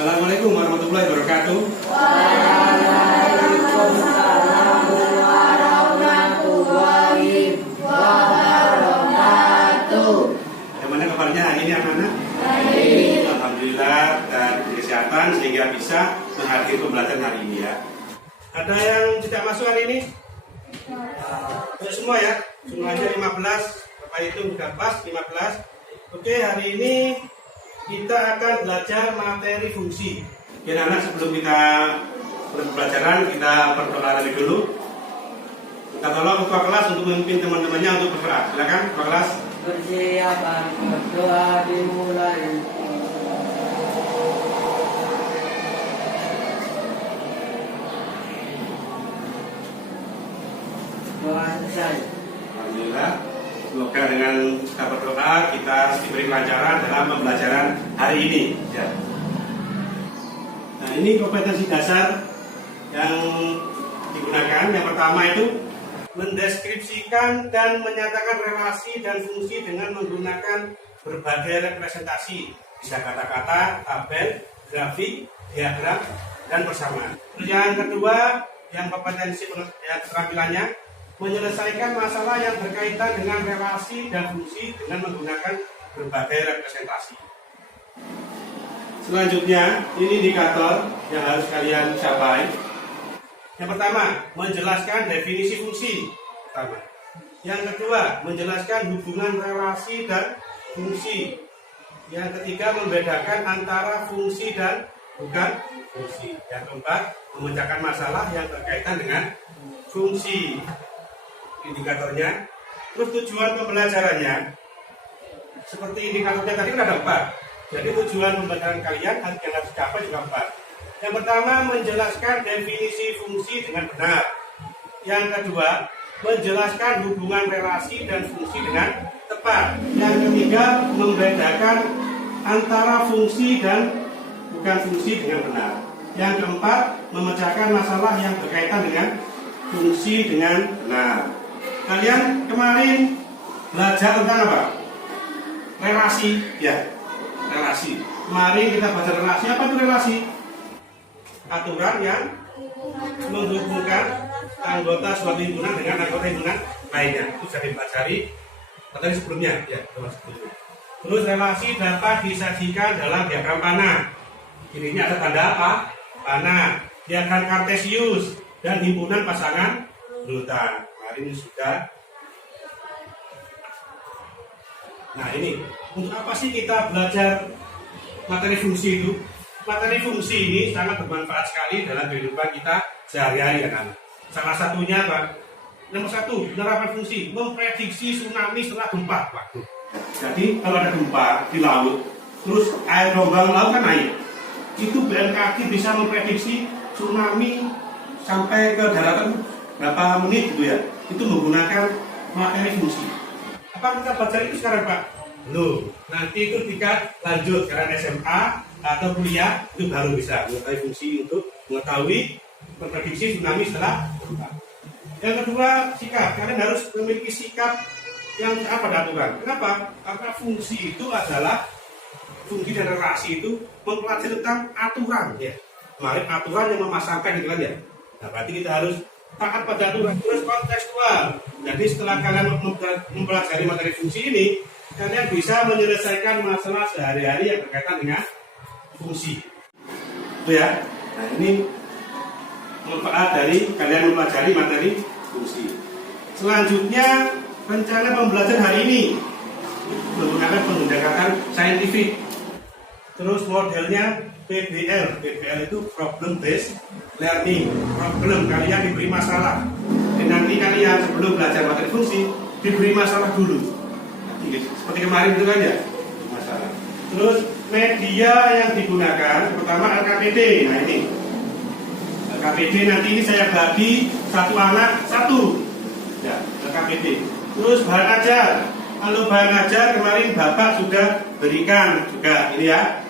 Assalamualaikum warahmatullahi wabarakatuh. Waalaikumsalam warahmatullahi wabarakatuh. Bagaimana kabarnya hari ini anak-anak? Baik. Alhamdulillah dan kesehatan sehingga bisa menghadiri pembelajaran hari ini ya. Ada yang tidak masuk hari ini? Untuk semua ya. Jumlahnya 15. Bapak itu sudah pas 15. Oke, hari ini kita akan belajar materi fungsi. Ya anak, sebelum kita pembelajaran kita berdoa lebih dulu. Kita tolong ketua kelas untuk memimpin teman-temannya untuk berdoa. Silakan ketua kelas. Persiapan berdoa dimulai. Doa selesai. Alhamdulillah. Semoga dengan kita berdoa kita diberi kelancaran dalam pembelajaran hari ini. Ya. Nah, ini kompetensi dasar yang digunakan. Yang pertama itu mendeskripsikan dan menyatakan relasi dan fungsi dengan menggunakan berbagai representasi, bisa kata-kata, tabel, grafik, diagram, dan persamaan. Yang kedua, yang kompetensi keterampilannya menyelesaikan masalah yang berkaitan dengan relasi dan fungsi dengan menggunakan berbagai representasi. Selanjutnya, ini indikator yang harus kalian capai. Yang pertama, menjelaskan definisi fungsi. Pertama. Yang kedua, menjelaskan hubungan relasi dan fungsi. Yang ketiga, membedakan antara fungsi dan bukan fungsi. Yang keempat, memecahkan masalah yang berkaitan dengan fungsi. Indikatornya, terus tujuan pembelajarannya. Seperti indikatornya tadi kan ada 4. Jadi tujuan pembelajaran kalian yang harus dicapai juga 4. Yang pertama, menjelaskan definisi fungsi dengan benar. Yang kedua, menjelaskan hubungan relasi dan fungsi dengan tepat. Yang ketiga, membedakan antara fungsi dan bukan fungsi dengan benar. Yang keempat, memecahkan masalah yang berkaitan dengan fungsi dengan benar. Kalian kemarin belajar tentang apa? Relasi, ya. Relasi. Kemarin kita belajar relasi. Apa itu relasi? Aturan yang menghubungkan anggota suatu himpunan dengan anggota himpunan lainnya. Itu sudah dipelajari tadi sebelumnya, ya. Terus relasi dapat disajikan dalam diagram panah. Ini ada tanda apa? Panah. Diagram kartesius dan himpunan pasangan urutan. Hari ini sudah. Nah ini, untuk apa sih kita belajar materi fungsi itu? Materi fungsi ini sangat bermanfaat sekali dalam kehidupan kita sehari-hari kan. Salah satunya apa? Nomor 1, penerapan fungsi, memprediksi tsunami setelah gempa. Jadi kalau ada gempa di laut, terus air gelombang laut kan naik, itu BMKG bisa memprediksi tsunami sampai ke daratan berapa menit gitu ya. Itu menggunakan materi fungsi. Apa kita belajar itu sekarang Pak? Belum. Nanti itu ketika lanjut karena SMA atau kuliah itu baru bisa mengetahui fungsi untuk mengetahui memprediksi tsunami setelah gempa. Yang kedua, sikap. Kalian harus memiliki sikap yang apa aturan. Kenapa? Karena fungsi itu adalah fungsi dan relasi itu mempelajari tentang aturan ya. Kemarin aturan yang memasangkan gitu kan ya. Nah, berarti kita harus taat pada aturan. Terus kontekstual. Jadi setelah kalian mempelajari materi fungsi ini, kalian bisa menyelesaikan masalah sehari-hari yang berkaitan dengan fungsi. Itu ya. Nah ini manfaat dari kalian mempelajari materi fungsi. Selanjutnya rencana pembelajaran hari ini menggunakan pendekatan saintifik. Terus modelnya PBL. PBL itu problem based learning. Problem, kalian diberi masalah. Dan nanti kalian sebelum belajar materi fungsi diberi masalah dulu. Seperti kemarin itu kan ya, masalah. Terus media yang digunakan pertama LKPD. Nah ini LKPD nanti ini saya bagi satu anak satu. Ya, LKPD. Terus bahan ajar. Kalau bahan ajar kemarin Bapak sudah berikan juga ini ya.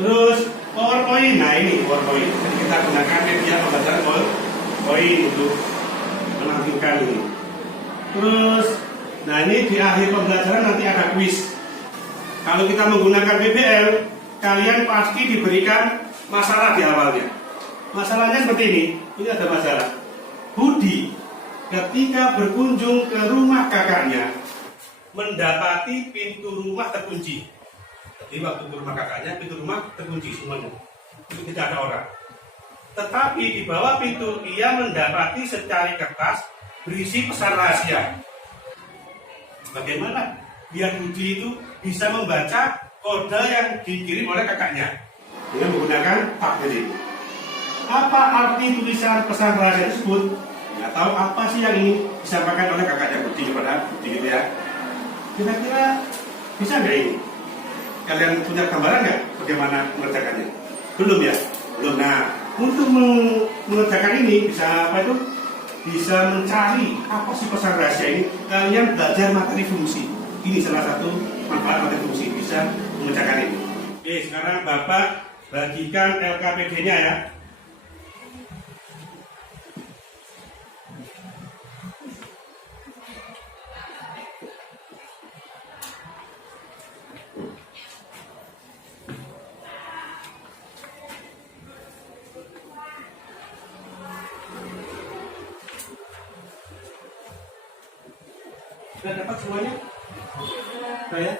Terus PowerPoint. Nah ini PowerPoint. Jadi kita gunakan media pembelajaran PowerPoint untuk menampilkan ini. Terus nah ini di akhir pembelajaran nanti ada kuis. Kalau kita menggunakan PBL, kalian pasti diberikan masalah di awalnya. Masalahnya seperti ini ada masalah. Budi ketika berkunjung ke rumah kakaknya mendapati pintu rumah terkunci. Jadi waktu ke rumah kakaknya, pintu rumah terkunci semuanya. Itu tidak ada orang. Tetapi di bawah pintu ia mendapati secari kertas berisi pesan rahasia. Bagaimana biar Budi itu bisa membaca kode yang dikirim oleh kakaknya dengan menggunakan tablet itu? Apa arti tulisan pesan rahasia tersebut? Nggak tahu apa sih yang ini disampaikan oleh kakaknya Budi kepada Budi gitu ya. Kira-kira bisa nggak ini? Kalian punya gambaran nggak bagaimana mengerjakannya? Belum ya? Belum. Nah, untuk mengerjakan ini bisa apa itu? Bisa mencari apa sih pesan rahasia ini. Kalian belajar materi fungsi. Ini salah satu manfaat materi fungsi, bisa memecahkan ini. Oke, sekarang Bapak bagikan LKPD-nya ya. Sudah dapat semuanya? Sudah ya?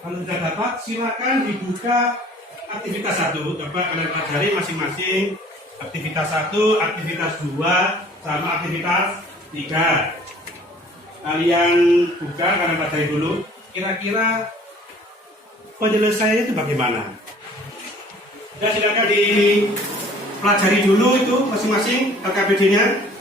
Kalau sudah dapat, silakan dibuka aktivitas 1. Coba kalian pelajari masing-masing. Aktivitas 1, aktivitas 2, sama aktivitas 3. Kalian buka, kalian pelajari dulu. Kira-kira penyelesaiannya itu bagaimana? Ya, silakan dipelajari dulu itu masing-masing LKPD-nya.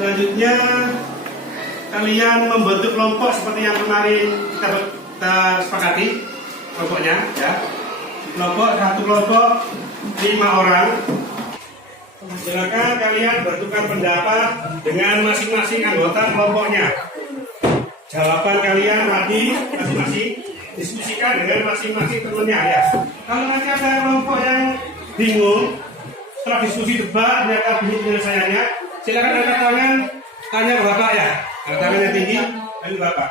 Selanjutnya kalian membentuk kelompok seperti yang kemarin kita sepakati kelompoknya ya. Satu kelompok 5 orang. Silakan kalian bertukar pendapat dengan masing-masing anggota kelompoknya. Jawaban kalian tadi masing-masing diskusikan dengan masing-masing temannya ya. Kalau nanti ada kelompok yang bingung setelah diskusi debat mereka bingung penyelesaiannya, silakan angkat tangan, tanya ke Bapak ya. Angkat tangan yang tinggi, tanya Bapak.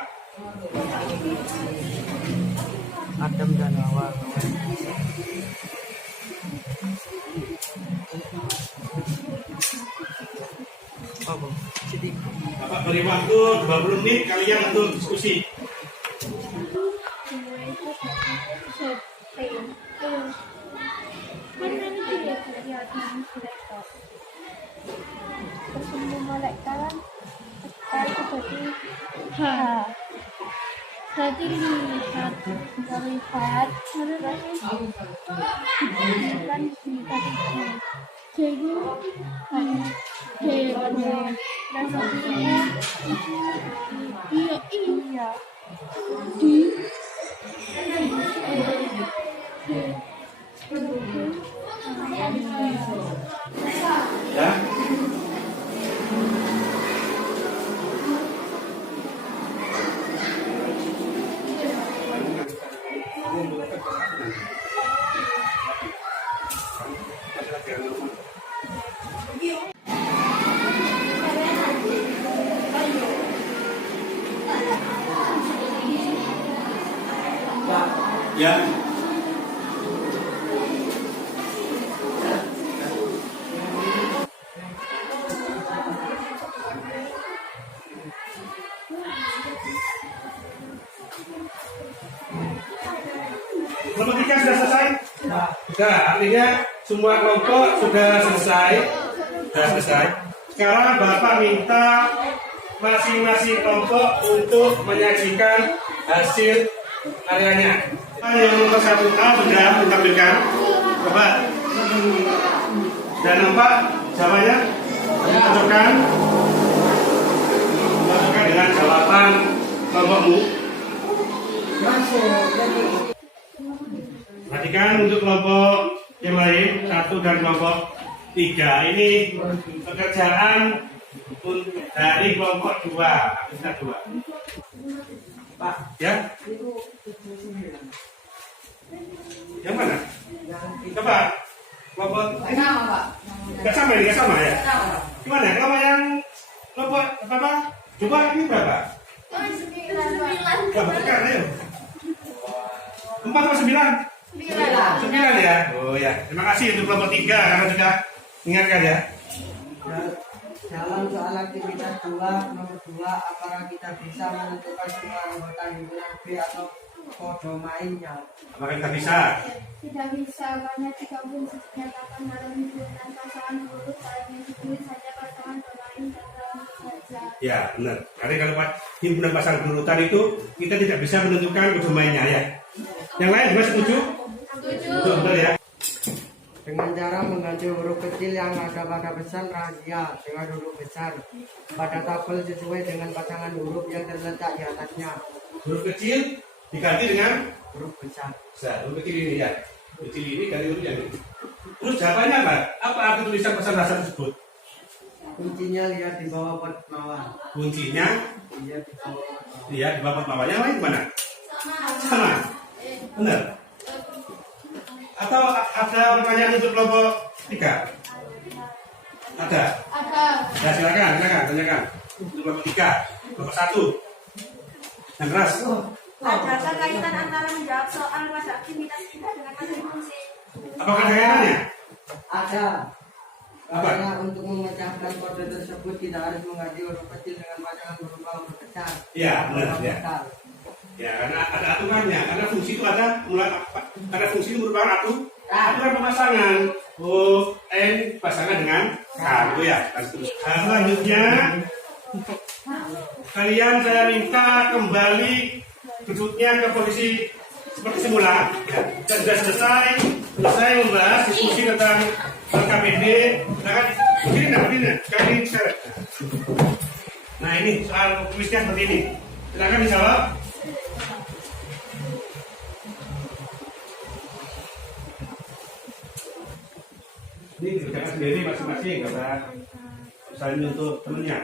Adem dan awal. Bapak beri waktu 20 menit kalian untuk diskusi. Tadi lihat kan jadi iya Ya. Ya. Kelompok 3 sudah selesai? Sudah, artinya semua kelompok sudah selesai. Sekarang Bapak minta masing-masing kelompok untuk menyajikan hasil karyanya. Yang nomor 1A sudah ditampilkan. Coba. Dan nampak jawabannya? Cocokkan. Cocokkan dengan jawaban kelompokmu. Perhatikan untuk kelompok yang lain, 1 dan kelompok 3. Ini pekerjaan dari kelompok 2. Bisa 2. Pak, ya? Yang mana? Coba. Kelompok ini nggak sama ini, nggak sama ya? Gimana? Kelompok yang kelompok apa? Coba ini berapa? 9. Berapa sekarang ayo? 4 atau 9? 9 ya? Oh ya, terima kasih untuk kelompok 3 karena sudah mengingatkan ya. Dalam soal aktivitas 2, nomor 2, apakah kita bisa menentukan semua anggota himpunan B atau podomainnya? Apakah kita bisa? Tidak bisa, karena jika pun dinyatakan dalam himpunan pasangan urut, hanya dipilih saja pasangan bermain dan dalam saja. Ya, benar. Karena kalau himpunan pasangan berurutan itu kita tidak bisa menentukan pedomannya ya. Yang lain juga setuju? Setuju. Betul ya. Dengan cara mengganti huruf kecil yang ada pada pesan rahasia dengan huruf besar pada tabel sesuai dengan pasangan huruf yang terletak di atasnya. Huruf kecil diganti dengan Huruf besar. besar. Huruf kecil ini ya. Kecil ini ganti huruf yang ini. Terus jawabannya apa? Apa arti tulisan pesan rahasia tersebut? Kuncinya lihat di bawah pot mawar. Kuncinya Lihat di bawah pot mawar. lihat di bawah bawah. Yang lain mana? Sama. Benar. Atau ada pertanyaan untuk kelompok 3? Ada? Ada. Ya silakan, tanyakan. Untuk kelompok 3, kelompok 1. Yang keras. Ada kaitan antara menjawab soal pada aktivitas kita dengan materi fungsi. Apakah ada kaitannya? Ada. Apa? Karena untuk memecahkan kode tersebut kita harus mengganti huruf kecil dengan pasangan huruf besar. Iya, benar ya. Besar. Ya, karena ada aturannya. Karena fungsi itu ada mulai apa? Karena fungsi itu merupakan aturan pemasangan. O, N pasangan dengan K, itu ya. Nah, selanjutnya kalian saya minta kembali duduknya ke posisi seperti semula. Ya. Dan sudah selesai membahas diskusi tentang KPD. Silakan begini kali sekarang. Nah ini soal kuisnya seperti ini. Silakan dijawab. Ini dikerjakan sendiri masing-masing kata usahain untuk temennya.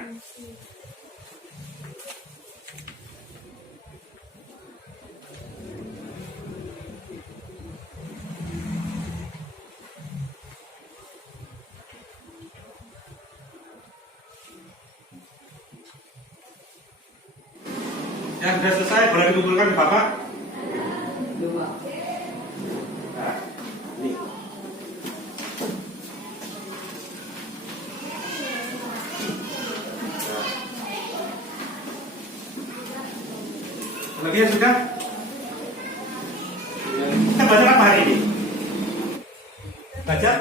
Yang sudah selesai boleh dikumpulkan ke Bapak. Dua. Nah, ini. Bagian sudah? Kita belajar apa hari ini? Belajar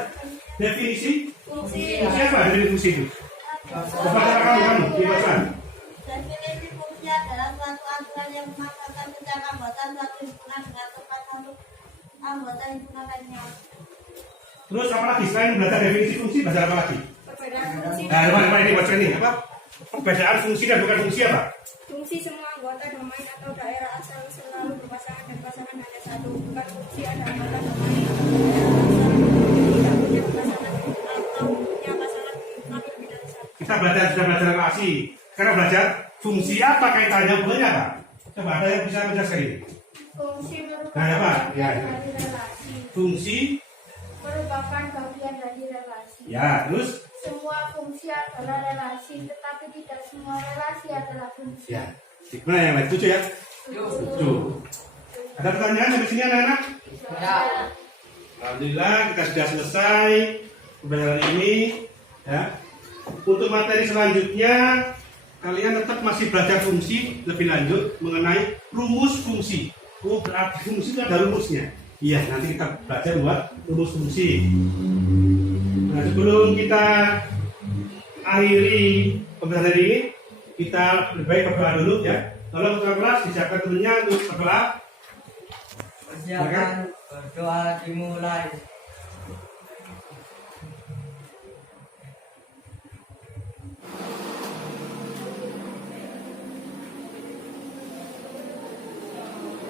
definisi Fungsi. fungsi apa? Definisi fungsi itu? Bapak kamu dibacakan. Definisi fungsi adalah suatu aturan yang memaksakan setiap anggota suatu himpunan dengan tepat untuk anggota himpunan lainnya. Terus apa lagi selain belajar definisi fungsi belajar apa lagi? Perbedaan fungsi. Nah, apa ini baca ini apa? Perbedaan fungsi dan bukan fungsi apa? Fungsi semua anggota domain atau daerah asal selalu berpasangan dan pasangan hanya satu. Bukan fungsi ada anggota domain atau daerah asal tidak punya pasangan atau punya pasangan tapi lebih dari satu. Kita sudah belajar relasi. Sekarang belajar fungsi apa kaitannya hubungannya apa? Coba ada yang bisa menjelaskan ini? Fungsi merupakan Nah, apa? Ya, bagian ya. dari relasi. Fungsi, Merupakan bagian dari relasi. ya terus, Semua fungsi adalah relasi, tetapi tidak semua relasi adalah fungsi. ya. Gimana yang lain? Setuju ya? Setuju. Ada pertanyaan sampai sini anak-anak? Ya. Alhamdulillah kita sudah selesai pembelajaran ini. Ya. Untuk materi selanjutnya kalian tetap masih belajar fungsi lebih lanjut mengenai rumus fungsi. Oh, berarti fungsi itu ada rumusnya. Iya, nanti kita belajar buat rumus fungsi. Nah, sebelum kita akhiri pembelajaran ini, kita lebih baik berdoa dulu ya. Tolong ketua kelas disiapkan temennya untuk berdoa. Persiapan berdoa dimulai.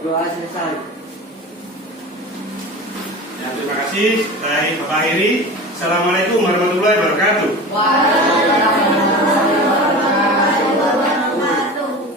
Doa selesai. Ya, terima kasih. Baik, Bapak akhiri. Assalamualaikum warahmatullahi wabarakatuh.